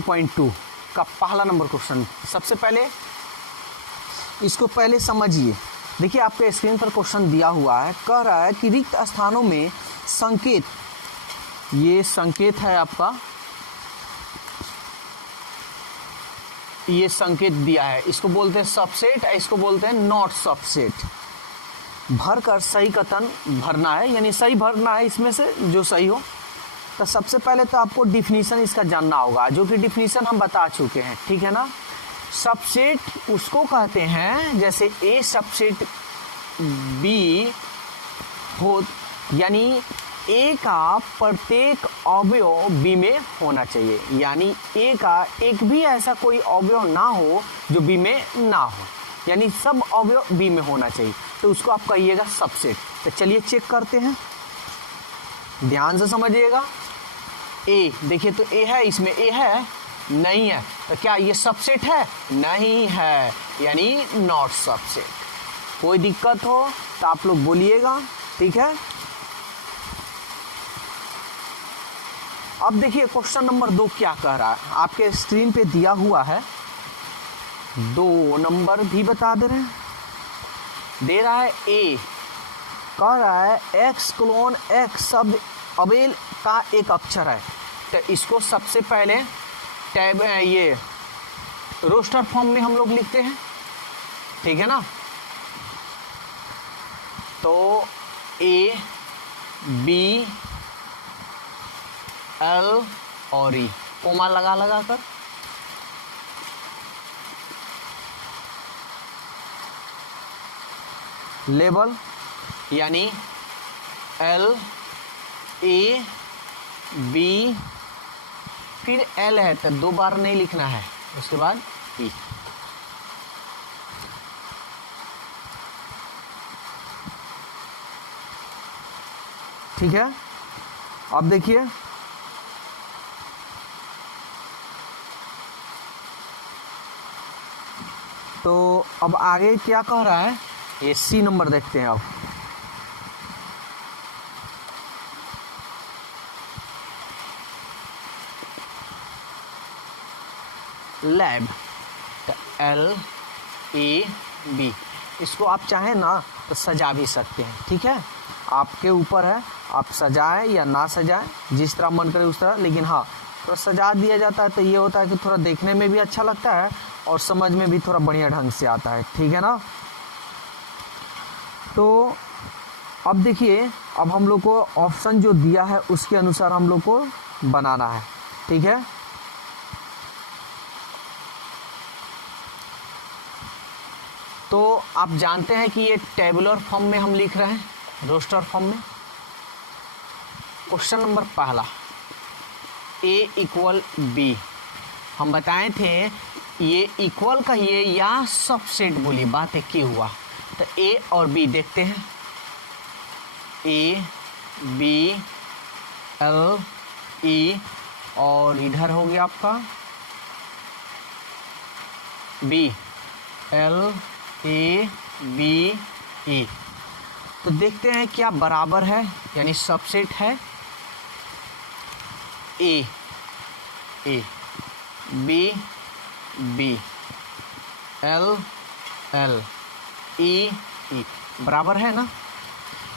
1.2 का पहला number question. सबसे पहले इसको पहले समझिए। देखिए आपके स्क्रीन पर क्वेश्चन दिया हुआ है, कह रहा है कि रिक्त स्थानों में संकेत, ये संकेत है आपका, ये संकेत दिया है, इसको बोलते हैं सबसेट, इसको बोलते हैं नॉट सबसेट। भरकर सही कथन भरना है, यानी सही भरना है इसमें से जो सही हो। तो सबसे पहले तो आपको डिफिनीशन इसका जानना होगा, जो कि डिफिनीशन हम बता चुके हैं, ठीक है ना। सबसेट उसको कहते हैं जैसे ए सबसेट बी हो, यानी ए का प्रत्येक अवयव बी में होना चाहिए, यानी ए का एक भी ऐसा कोई अवयव ना हो जो बी में ना हो, यानी सब अवयव बी में होना चाहिए, तो उसको आप कहिएगा सबसेट। तो चलिए चेक करते हैं, ध्यान से समझिएगा। ए देखिए तो ए है, इसमें ए है नहीं है, तो क्या ये सबसेट है? नहीं है, यानी नॉट सबसेट। कोई दिक्कत हो तो आप लोग बोलिएगा, ठीक है। अब देखिए क्वेश्चन नंबर 2 क्या कह रहा है, आपके स्क्रीन पे दिया हुआ है, 2 नंबर भी बता दे रहे हैं, दे रहा है ए, कह रहा है एक्स क्लोन एक्स शब्द अबेल का एक अक्षर है। तो इसको सबसे पहले टैब ये रोस्टर फॉर्म में हम लोग लिखते हैं, ठीक है ना। तो ए बी एल और ई कोमा लगा लगा कर लेबल, यानी एल ए बी, फिर एल है तो 2 बार नहीं लिखना है, उसके बाद ई। ठीक है। अब देखिए तो अब आगे क्या कह रहा है, ये सी नंबर देखते हैं। अब लैब, एल ए बी, इसको आप चाहें ना तो सजा भी सकते हैं, ठीक है, आपके ऊपर है, आप सजाएं या ना सजाएं, जिस तरह मन करे उस तरह, लेकिन हाँ थोड़ा सजा दिया जाता है तो ये होता है कि थोड़ा देखने में भी अच्छा लगता है और समझ में भी थोड़ा बढ़िया ढंग से आता है, ठीक है ना। तो अब देखिए, अब हम लोग को ऑप्शन जो दिया है उसके अनुसार हम लोग को बनाना है, ठीक है। तो आप जानते हैं कि ये टेबुलर फॉर्म में हम लिख रहे हैं, रोस्टर फॉर्म में। क्वेश्चन नंबर पहला, ए इक्वल बी, हम बताए थे ये इक्वल कहिए या सबसेट बोलिए, बात एक ही हुआ। तो ए और बी देखते हैं, ए बी एल ई, और इधर हो गया आपका B L A B E. तो देखते हैं क्या बराबर है, यानी सबसेट है। A A B B L L E E बराबर है ना।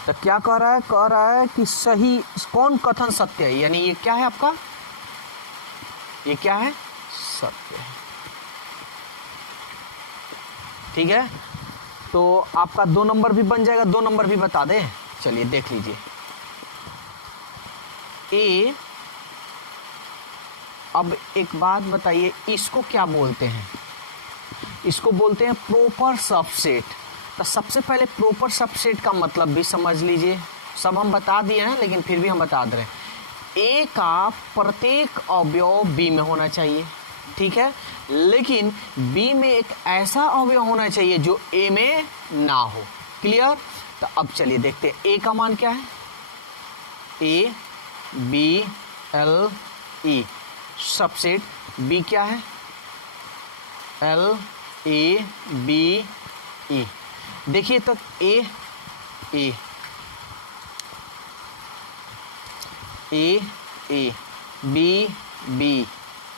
तो क्या कह रहा है, कह रहा है कि सही कौन कथन सत्य है, यानी ये क्या है आपका, ये क्या है, सत्य है, ठीक है। तो आपका 2 नंबर भी बन जाएगा, 2 नंबर भी बता दे। चलिए देख लीजिए, ए, अब एक बात बताइए, इसको क्या बोलते हैं, इसको बोलते हैं प्रॉपर सबसेट। तो सबसे पहले प्रॉपर सबसेट का मतलब भी समझ लीजिए, सब हम बता दिए हैं लेकिन फिर भी हम बता दे रहे हैं। ए का प्रत्येक अवयव बी में होना चाहिए, ठीक है, लेकिन बी में एक ऐसा अवयव होना चाहिए जो ए में ना हो। क्लियर। तो अब चलिए देखते हैं ए का मान क्या है, A B L E, subset B क्या है, एल ए बी ई। देखिए तो A A A A B B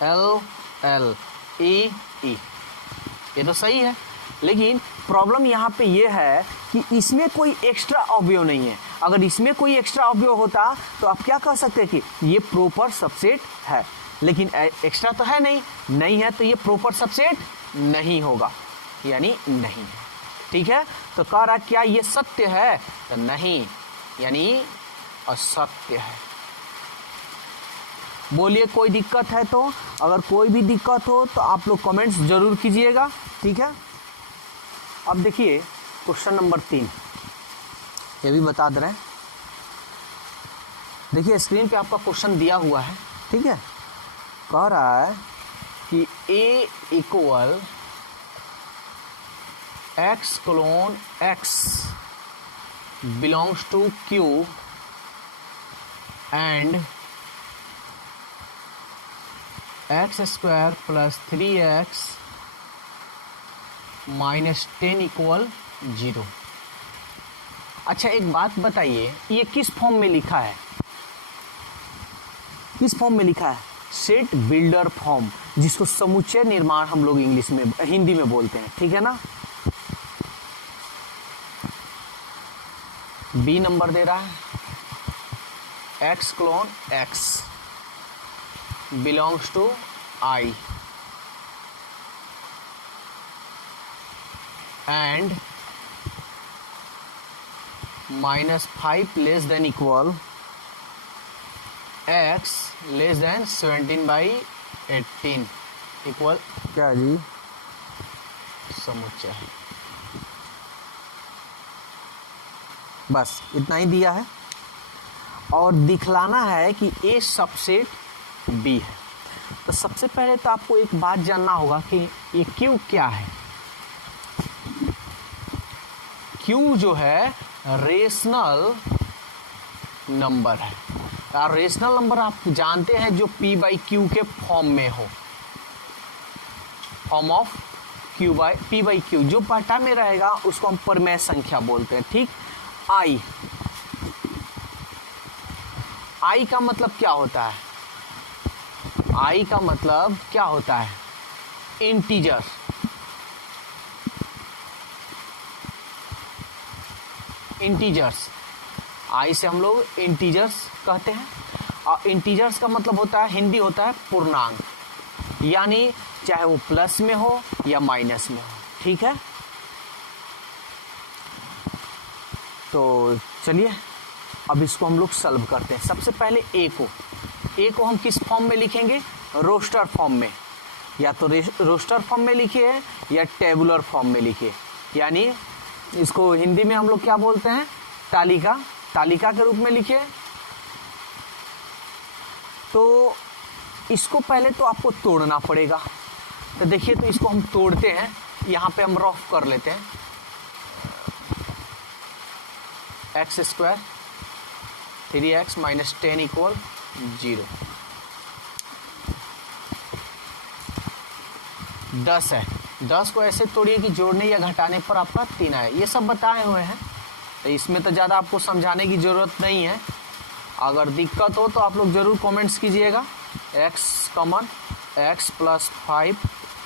L L E E, ये तो सही है। लेकिन प्रॉब्लम यहाँ पे ये है कि इसमें कोई एक्स्ट्रा अवयव नहीं है। अगर इसमें कोई एक्स्ट्रा अवयव होता तो आप क्या कह सकते हैं कि ये प्रॉपर सबसेट है, लेकिन एक्स्ट्रा तो है नहीं है, तो ये प्रॉपर सबसेट नहीं होगा, यानी नहीं है। ठीक है, तो कह रहा क्या ये सत्य है, तो नहीं, यानी असत्य है। बोलिए कोई दिक्कत है तो, अगर कोई भी दिक्कत हो तो आप लोग कमेंट्स जरूर कीजिएगा। ठीक है, अब देखिए क्वेश्चन नंबर 3, ये भी बता दे रहे हैं। देखिए स्क्रीन पे आपका क्वेश्चन दिया हुआ है। ठीक है, कह रहा है कि A equal x colon x belongs to Q and x square plus 3x minus 10 equal 0। अच्छा एक बात बताइए, ये किस फॉर्म में लिखा है, किस फॉर्म में लिखा है? सेट बिल्डर फॉर्म, जिसको समुच्चय निर्माण हम लोग इंग्लिश में हिंदी में बोलते हैं। ठीक है ना। बी नंबर दे रहा है x colon x belongs to I and -5 less than equal x less than 17/18 equal क्या जी, समुच्चय। बस इतना ही दिया है और दिखलाना है कि A सबसेट B है। तो सबसे पहले तो आपको एक बात जानना होगा कि ये Q क्या है। Q जो है रेशनल नंबर है, और रेशनल नंबर आप जानते हैं जो P/Q के फॉर्म में हो, फॉर्म ऑफ P/Q जो पार्टा में रहेगा उसको हम परिमेय संख्या बोलते हैं। ठीक, I का मतलब क्या होता है? I का मतलब क्या होता है? इंटीजर। इंटीजर्स, I से हम लोग इंटीजर्स कहते हैं, और इंटीजर्स का मतलब होता है, हिंदी होता है पूर्णांक, यानी चाहे वो प्लस में हो या माइनस में हो। ठीक है, तो चलिए अब इसको हम लोग सॉल्व करते हैं। सबसे पहले ए को हम किस फॉर्म में लिखेंगे? रोस्टर फॉर्म में, या तो रोस्टर फॉर्म में लिखिए या टेबुलर फॉर्म में लिखिए, यानी इसको हिंदी में हम लोग क्या बोलते हैं? तालिका के रूप में लिखिए। तो इसको पहले तो आपको तोड़ना पड़ेगा। तो देखिए, तो इसको हम तोड़ते हैं, यहाँ पे हम रफ कर लेते हैं। x square 3x minus 10 equal 0। 10 है, 10 को ऐसे तोड़िए कि जोड़ने या घटाने पर आपका 3 आए। ये सब बताए हुए हैं, तो इसमें तो ज़्यादा आपको समझाने की ज़रूरत नहीं है। अगर दिक्कत हो तो आप लोग ज़रूर कमेंट्स कीजिएगा। x common x plus 5,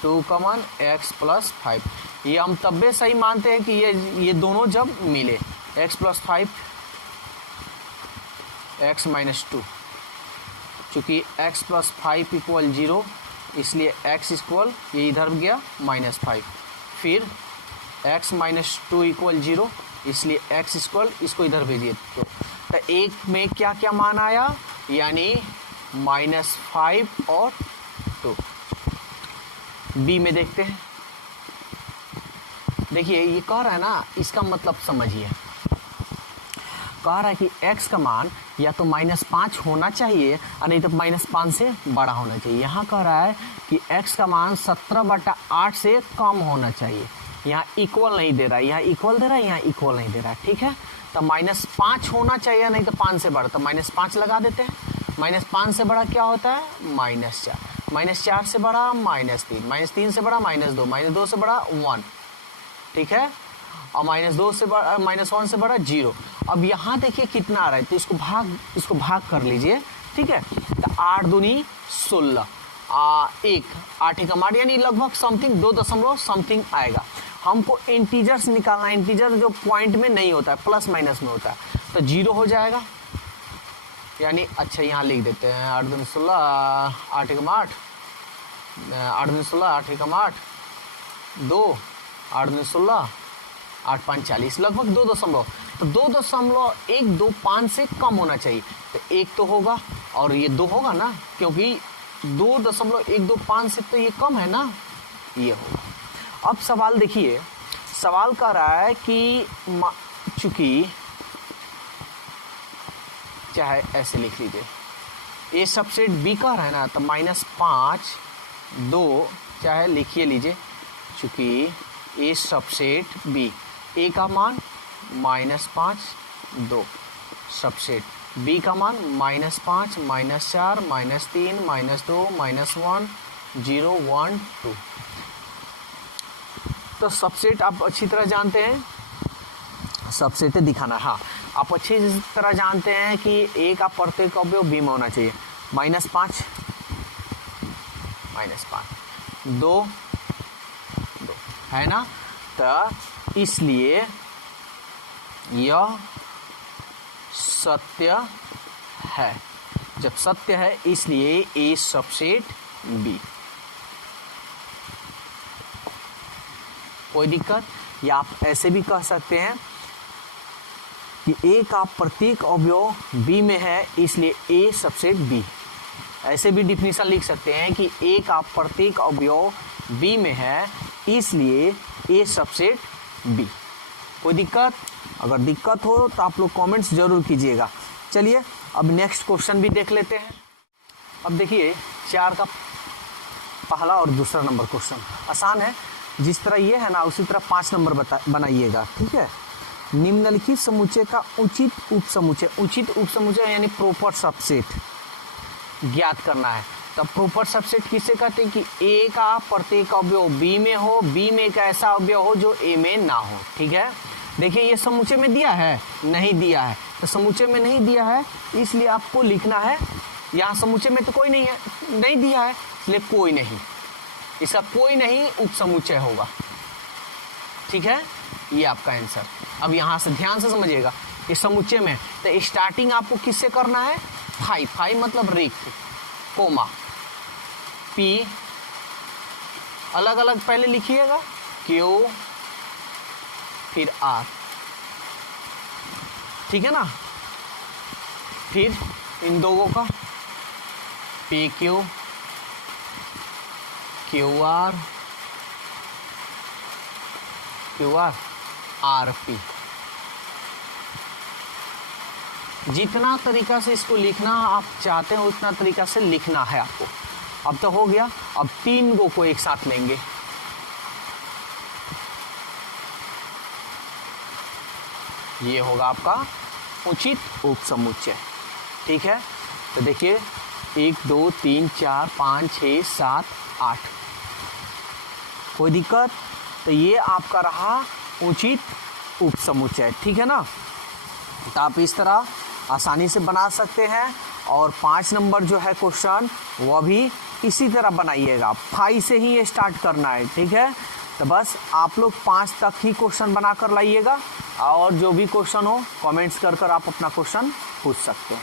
2 common x plus 5। ये हम तब सही मानते हैं कि ये दोनों जब मिले, x प्लस 5 x माइनस 2, चूँकि x प्लस 5 इक्वल 0, इसलिए x इक्वल ये इधर गया -5, फिर x माइनस 2 इक्वल 0, इसलिए x इक्वल इसको इधर भेजिए। तो एक में क्या क्या मान आया, यानी -5 और 2। बी में देखते हैं। देखिए ये कह रहा है ना, इसका मतलब समझिए। कह रहा है कि x का मान या तो -5 होना चाहिए और नहीं तो -5 से बड़ा होना चाहिए। यहाँ कह रहा है कि x का मान 17/8 से कम होना चाहिए। यहाँ इक्वल नहीं दे रहा है, यहाँ इक्वल दे रहा है, यहाँ इक्वल नहीं दे रहा है। ठीक है, तो -5 होना चाहिए, नहीं तो 5 से बड़ा, तो -5 लगा देते हैं। -5 से बड़ा क्या होता है? -4, -4 से बड़ा -3, -3 से बड़ा -2, -2 से बड़ा 1। ठीक है, और -2 से बड़ा -1 से बड़ा 0। अब यहाँ देखिए कितना आ रहा है, तो इसको भाग कर लीजिए। ठीक है, तो 8 दूनी 16, 1 8 एकम 8 यानी लगभग समथिंग 2 दशमलव समथिंग आएगा। हमको इंटीजर्स निकालना है, इंटीजर जो पॉइंट में नहीं होता है, प्लस माइनस में होता है, तो 0 हो जाएगा। यानी अच्छा यहाँ लिख देते हैं 8 दूनी 16 8 एकम 8 8 दूनी 16 8 एकम 8 2 8 दूनी 16 8 5 40 लगभग 2 दशमलव, तो 2.125 से कम होना चाहिए। तो 1 तो होगा और ये 2 होगा ना, क्योंकि 2.125 से तो ये कम है ना, ये होगा। अब सवाल देखिए, सवाल कर रहा है कि चूंकि चाहे ऐसे लिख लीजिए, ए सबसेट बी का है ना, तो -5 2 चाहे लिखिए लीजिए, चूंकि ए सबसेट बी, ए का मान -5 2 सबसेट बी का मान -5 -4 -3 -2 -1 0 1 2। तो सबसेट आप अच्छी तरह जानते हैं, सबसेट दिखाना, हाँ आप अच्छी तरह जानते हैं कि ए का प्रत्येक अवयव बी में होना चाहिए। -5 2 है ना, तो इसलिए यह सत्य है। जब सत्य है इसलिए ए सबसेट बी। कोई दिक्कत? या आप ऐसे भी कह सकते हैं कि ए का प्रत्येक अवयव बी में है इसलिए ए सबसेट बी। ऐसे भी डिफिनीशन लिख सकते हैं कि ए का प्रत्येक अवयव बी में है इसलिए ए सबसेट बी। कोई दिक्कत? अगर दिक्कत हो तो आप लोग कमेंट्स जरूर कीजिएगा। चलिए अब नेक्स्ट क्वेश्चन भी देख लेते हैं। अब देखिए 4 का पहला और दूसरा नंबर क्वेश्चन आसान है, जिस तरह ये है ना उसी तरह 5 नंबर बनाइएगा, ठीक है। निम्नलिखित समुच्चय का उचित उपसमुच्चय, उचित उपसमुच्चय यानी प्रॉपर सबसेट ज्ञात करना है। तब प्रॉपर सबसेट किसे कहते हैं कि ए का प्रत्येक अवयव बी में हो, बी में एक ऐसा अवयव हो जो ए में ना हो, ठीक है। देखिए ये समुच्चय में दिया है, नहीं दिया है, तो समुच्चय में नहीं दिया है इसलिए आपको लिखना है, यहाँ समुच्चय में तो कोई नहीं है, नहीं दिया है इसलिए कोई नहीं, इसका कोई नहीं उपसमुच्चय होगा, ठीक है। ये आपका आंसर। अब यहाँ से ध्यान से समझिएगा, इस समुच्चय में तो स्टार्टिंग आपको किससे करना है, फाई मतलब रिक्त, कोमा पी अलग अलग पहले लिखिएगा, क्यू फिर आर, ठीक है ना। फिर इन दोनों का P Q Q R R P. जितना तरीका से इसको लिखना आप चाहते हैं उतना तरीका से लिखना है आपको। अब तो हो गया, अब 3 गो को एक साथ लेंगे। ये होगा आपका उचित उपसमुच्चय, ठीक है। तो देखिए 1 2 3 4 5 6 7 8। कोई दिक्कत? तो ये आपका रहा उचित उपसमुच्चय, ठीक है ना। तो आप इस तरह आसानी से बना सकते हैं। और 5 नंबर जो है क्वेश्चन वह भी इसी तरह बनाइएगा, फाई से ही ये स्टार्ट करना है, ठीक है। तो बस आप लोग 5 तक ही क्वेश्चन बना कर लाइएगा, और जो भी क्वेश्चन हो कमेंट्स कर आप अपना क्वेश्चन पूछ सकते हैं।